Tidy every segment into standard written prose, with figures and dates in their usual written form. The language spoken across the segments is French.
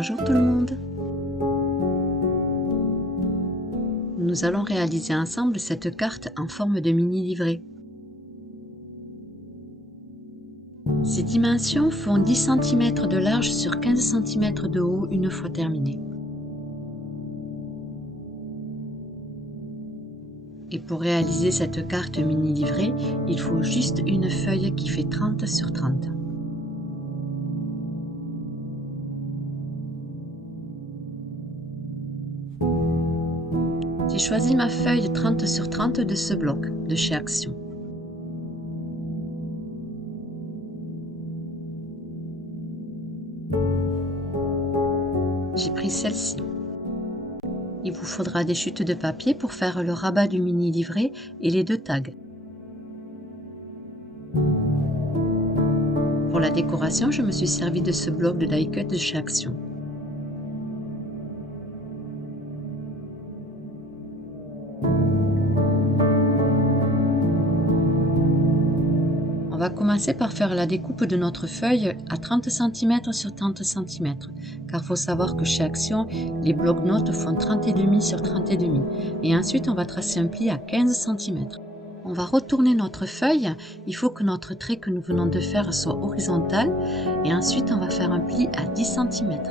Bonjour tout le monde. Nous allons réaliser ensemble cette carte en forme de mini-livret. Ces dimensions font 10 cm de large sur 15 cm de haut une fois terminé. Et pour réaliser cette carte mini-livret, il faut juste une feuille qui fait 30 sur 30. J'ai choisi ma feuille 30 sur 30 de ce bloc de chez Action. J'ai pris celle-ci. Il vous faudra des chutes de papier pour faire le rabat du mini-livret et les deux tags. Pour la décoration, je me suis servi de ce bloc de die cut de chez Action. On va commencer par faire la découpe de notre feuille à 30 cm sur 30 cm, car il faut savoir que chez Action, les blocs-notes font 30,5 sur 30,5. Et ensuite, on va tracer un pli à 15 cm. On va retourner notre feuille, il faut que notre trait que nous venons de faire soit horizontal, et ensuite on va faire un pli à 10 cm.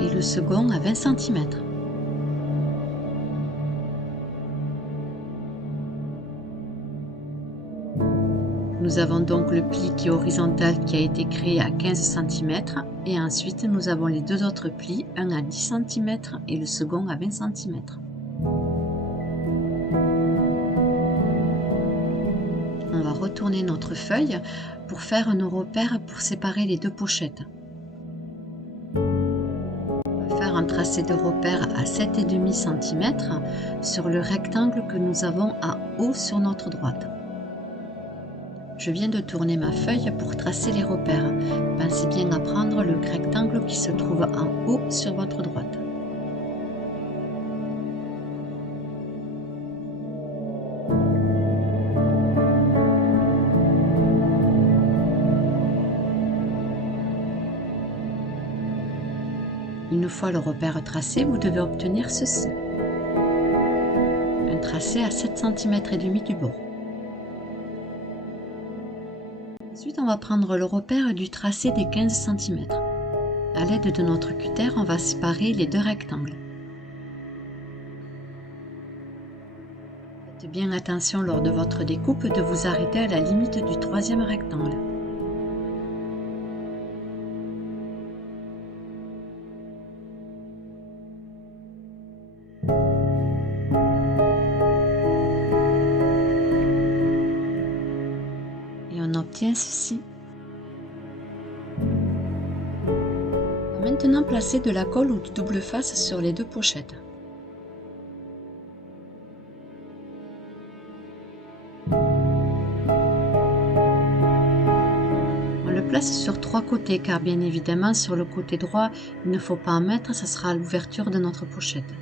Et le second à 20 cm. Nous avons donc le pli qui est horizontal qui a été créé à 15 cm et ensuite nous avons les deux autres plis, un à 10 cm et le second à 20 cm. On va retourner notre feuille pour faire nos repères pour séparer les deux pochettes. On va faire un tracé de repère à 7,5 cm sur le rectangle que nous avons à haut sur notre droite. Je viens de tourner ma feuille pour tracer les repères. Pensez bien à prendre le rectangle qui se trouve en haut sur votre droite. Une fois le repère tracé, vous devez obtenir ceci. Un tracé à 7,5 cm du bord. Ensuite, on va prendre le repère du tracé des 15 cm. À l'aide de notre cutter, on va séparer les deux rectangles. Faites bien attention lors de votre découpe de vous arrêter à la limite du troisième rectangle. Et on obtient ceci. On va maintenant placer de la colle ou du double face sur les deux pochettes. On le place sur trois côtés car bien évidemment sur le côté droit il ne faut pas en mettre, ce sera l'ouverture de notre pochette.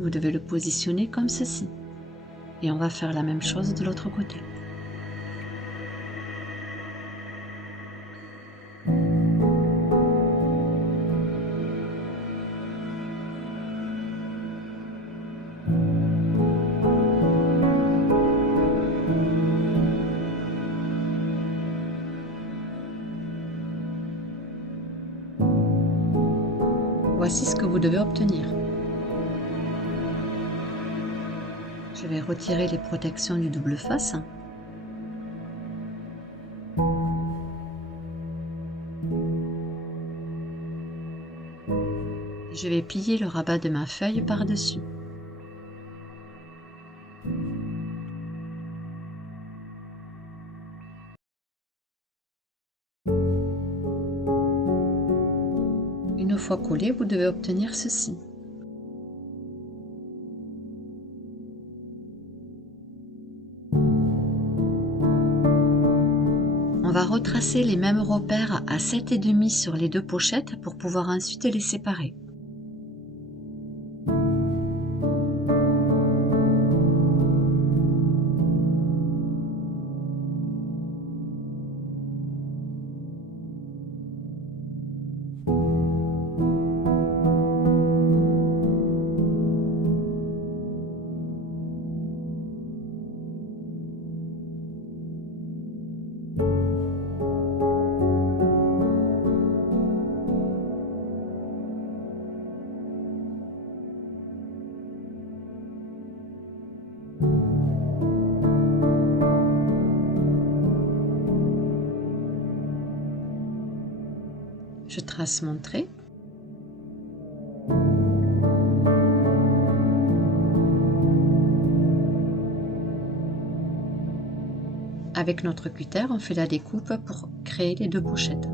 Vous devez le positionner comme ceci. Et on va faire la même chose de l'autre côté. Voici ce que vous devez obtenir. Je vais retirer les protections du double face. Je vais plier le rabat de ma feuille par-dessus. Une fois collé, vous devez obtenir ceci. On va retracer les mêmes repères à 7,5 sur les deux pochettes pour pouvoir ensuite les séparer. Je trace mon trait. Avec notre cutter, on fait la découpe pour créer les deux pochettes.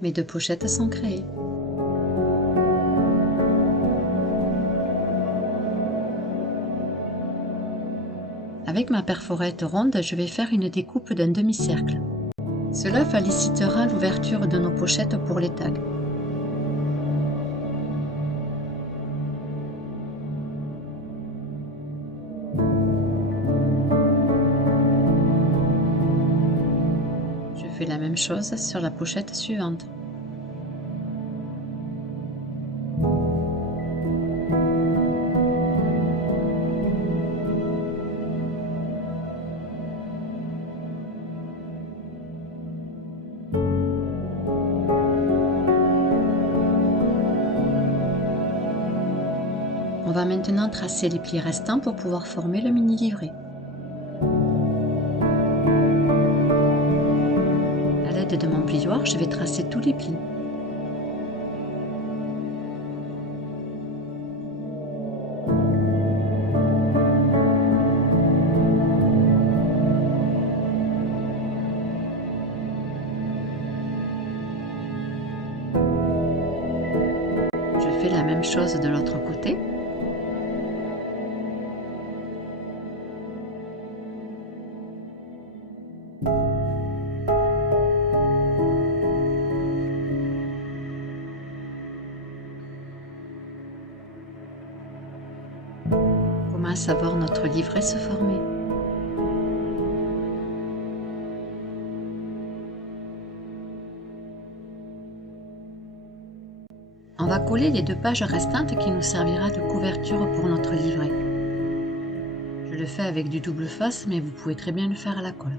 Mes deux pochettes sont créées. Avec ma perforette ronde, je vais faire une découpe d'un demi-cercle. Cela facilitera l'ouverture de nos pochettes pour les tags. Je fais la même chose sur la pochette suivante. On va maintenant tracer les plis restants pour pouvoir former le mini livret. À l'aide de mon plioir, je vais tracer tous les plis. Je fais la même chose de l'autre côté. On commence à voir notre livret se former. On va coller les deux pages restantes qui nous servira de couverture pour notre livret. Je le fais avec du double face, mais vous pouvez très bien le faire à la colle.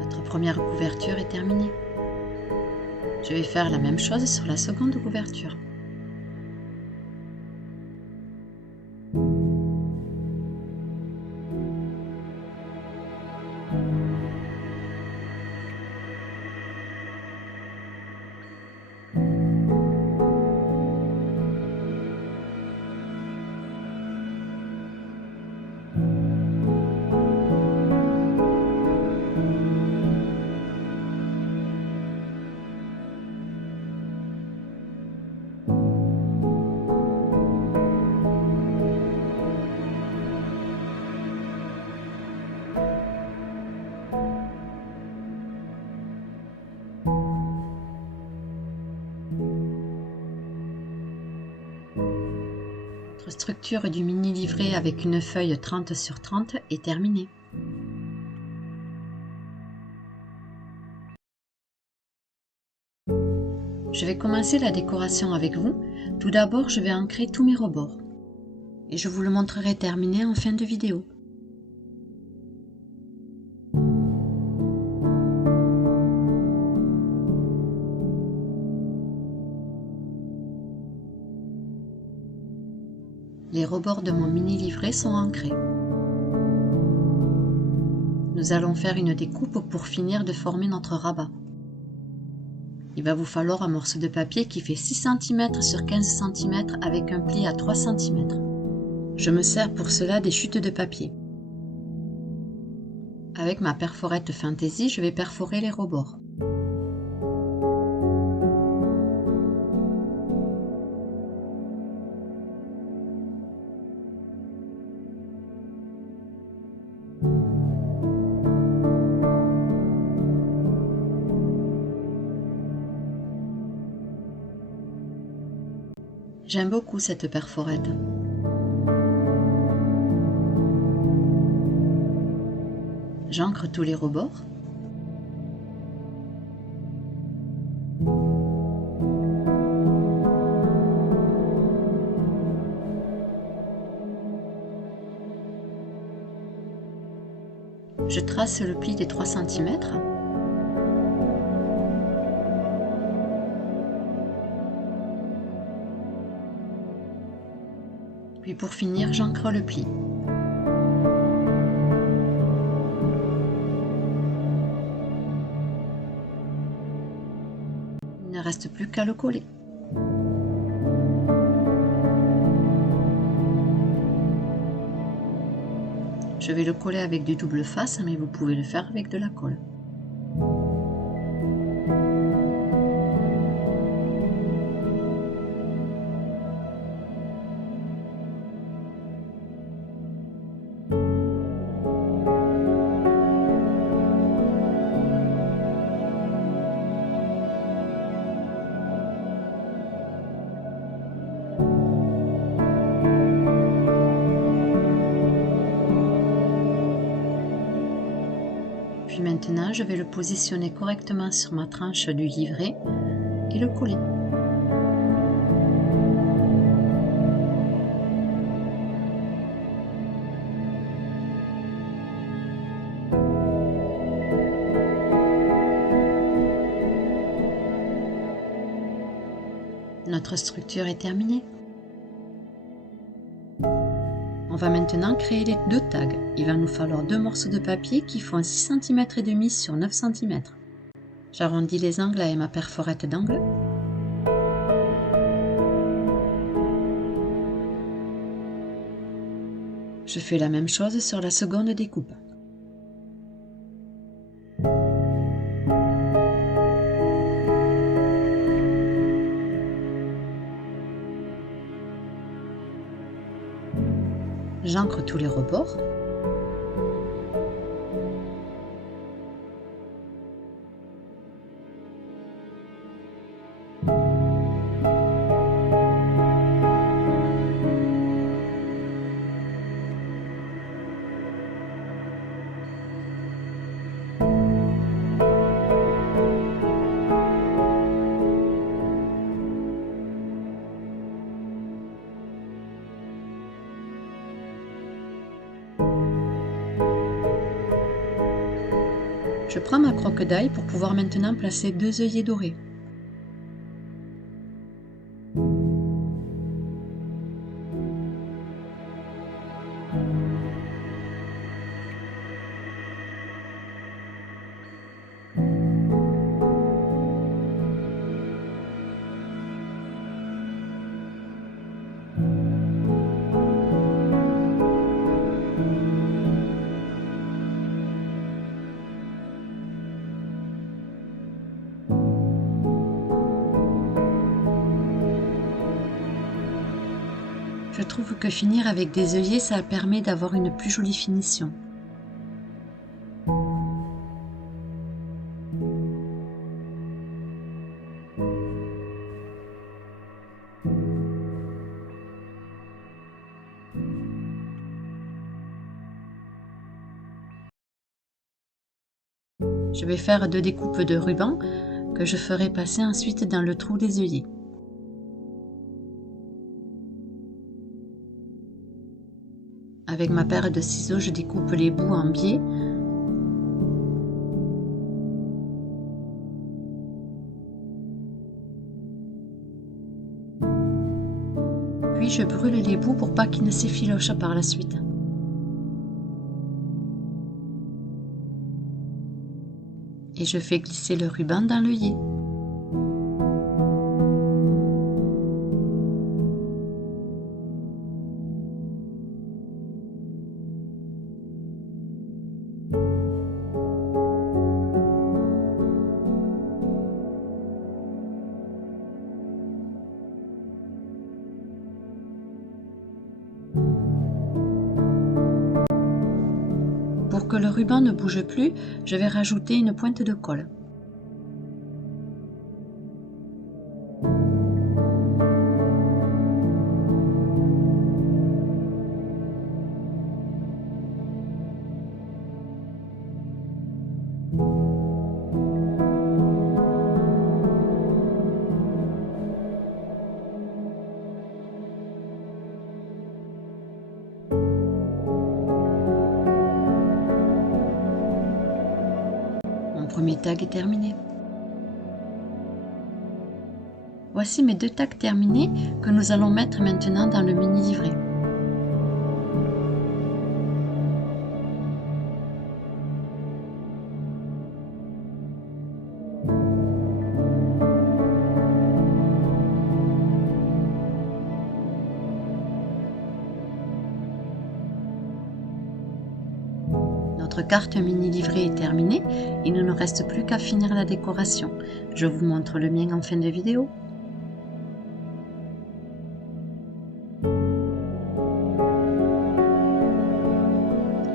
Notre première couverture est terminée. Je vais faire la même chose sur la seconde couverture. Notre structure du mini livret avec une feuille 30 sur 30 est terminée. Je vais commencer la décoration avec vous. Tout d'abord, je vais ancrer tous mes rebords. et je vous le montrerai terminé en fin de vidéo. Les rebords de mon mini livret sont ancrés. Nous allons faire une découpe pour finir de former notre rabat. Il va vous falloir un morceau de papier qui fait 6 cm sur 15 cm avec un pli à 3 cm. Je me sers pour cela des chutes de papier. Avec ma perforette Fantasy, je vais perforer les rebords. J'aime beaucoup cette perforette. J'ancre tous les rebords. Je trace le pli des 3 cm. Puis pour finir, j'ancre le pli. Il ne reste plus qu'à le coller. Je vais le coller avec du double face, mais vous pouvez le faire avec de la colle. Puis maintenant, je vais le positionner correctement sur ma tranche du livret et le coller. Notre structure est terminée. On va maintenant créer les 2 tags. Il va nous falloir 2 morceaux de papier qui font 6 cm et demi sur 9 cm. J'arrondis les angles avec ma perforette d'angle. Je fais la même chose sur la seconde découpe. J'ancre tous les rebords. Je prends ma croque d'ail pour pouvoir maintenant placer 2 œillets dorés. Je trouve que finir avec des œillets, ça permet d'avoir une plus jolie finition. Je vais faire 2 découpes de ruban que je ferai passer ensuite dans le trou des œillets. Avec ma paire de ciseaux, je découpe les bouts en biais. Puis je brûle les bouts pour pas qu'ils ne s'effilochent par la suite. Et je fais glisser le ruban dans l'œillet. Pour que le ruban ne bouge plus, je vais rajouter une pointe de colle. Premier tag est terminé. Voici mes 2 tags terminés que nous allons mettre maintenant dans le mini livret. Notre carte mini livret est terminée, il ne nous reste plus qu'à finir la décoration. Je vous montre le mien en fin de vidéo.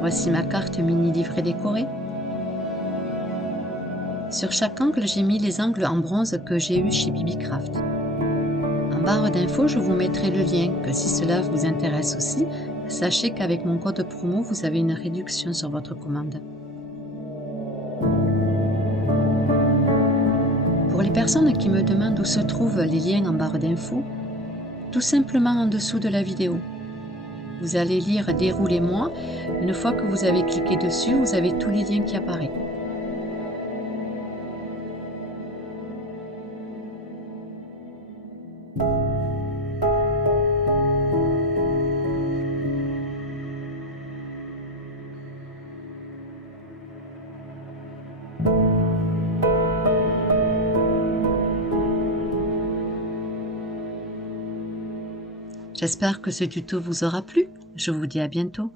Voici ma carte mini livret décorée. Sur chaque angle, j'ai mis les angles en bronze que j'ai eu chez Bibicraft. En barre d'infos, je vous mettrai le lien, que si cela vous intéresse aussi, sachez qu'avec mon code promo, vous avez une réduction sur votre commande. Pour les personnes qui me demandent où se trouvent les liens en barre d'infos, tout simplement en dessous de la vidéo. Vous allez lire « Déroulez-moi ». Une fois que vous avez cliqué dessus, vous avez tous les liens qui apparaissent. J'espère que ce tuto vous aura plu. Je vous dis à bientôt.